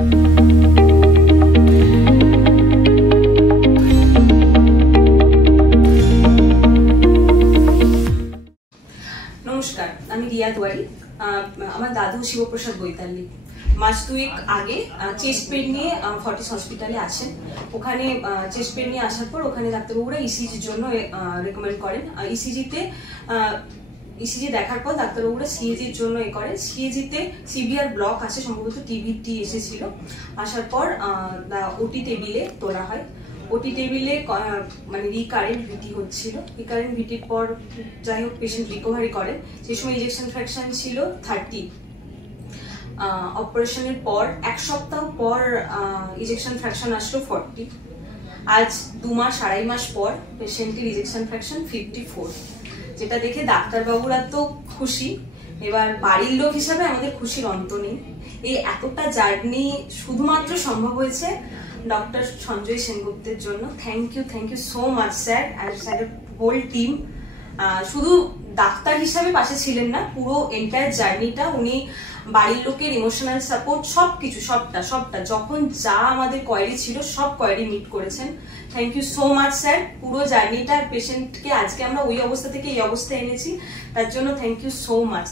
নমস্কার, আমি রিয়া দুয়ারি। আমার দাদু শিবপ্রসাদ বৈতালি মাস দুয়েক আগে চেস্ট পেন নিয়ে ফর্টিস হসপিটালে আসেন। ওখানে চেস্ট পেন নিয়ে আসার পর ওখানে ডাক্তারবাবুরা ইসিজির জন্য রেকমেন্ড করেন। ইসিজি দেখার পর ডাক্তারবাবুরা সিএজির জন্য করেন। সিএজিতে সিভিয়ার ব্লক আসে, সম্ভবত টিবিটি এসেছিল। আসার পর ওটি টেবিলে তোলা হয়। ওটি টেবিলে মানে রিকারেন্ট ভিটি হচ্ছিল। রিকারেন্ট ভিটির পর যাই হোক পেশেন্ট রিকভারি করেন। সেই সময় ইনজেকশন ফ্র্যাকশন ছিল 30। অপারেশনের পর 1 সপ্তাহ পর ইনজেকশন ফ্র্যাকশন আসলো 40। আজ 2 মাস 2.5 মাস পর পেশেন্টের ইনজেকশন ফ্র্যাকশন 54, যেটা দেখে ডাক্তারবাবুরা তো খুশি। এবার বাড়ির লোক হিসাবে আমাদের খুশির অন্ত নেই। এই এতটা জার্নি শুধুমাত্র সম্ভব হয়েছে ডক্টর সঞ্জয় সেনগুপ্তের জন্য। Thank you so much sir আর স্যারের হোল টিম। শুধু ডাক্তার হিসাবে পাশে ছিলেন না, পুরো এন্টায়ার জার্নিটা উনি বাড়ির লোকের ইমোশনাল সাপোর্ট সবকিছু সবটা যখন যা আমাদের কোয়ারি ছিল সব কোয়ারি মিট করেছেন। Thank you so much sir. পুরো জার্নিটা পেশেন্টকে আজকে আমরা ওই অবস্থা থেকে এই অবস্থায় এনেছি, তার জন্য থ্যাংক ইউ সো মাচ।